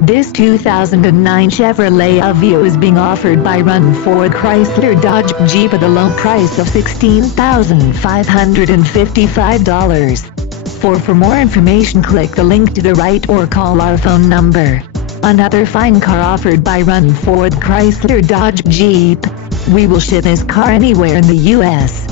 This 2009 Chevrolet Aveo is being offered by Run Ford Chrysler Dodge Jeep at a low price of $16,555. For more information, click the link to the right or call our phone number. Another fine car offered by Run Ford Chrysler Dodge Jeep. We will ship this car anywhere in the U.S.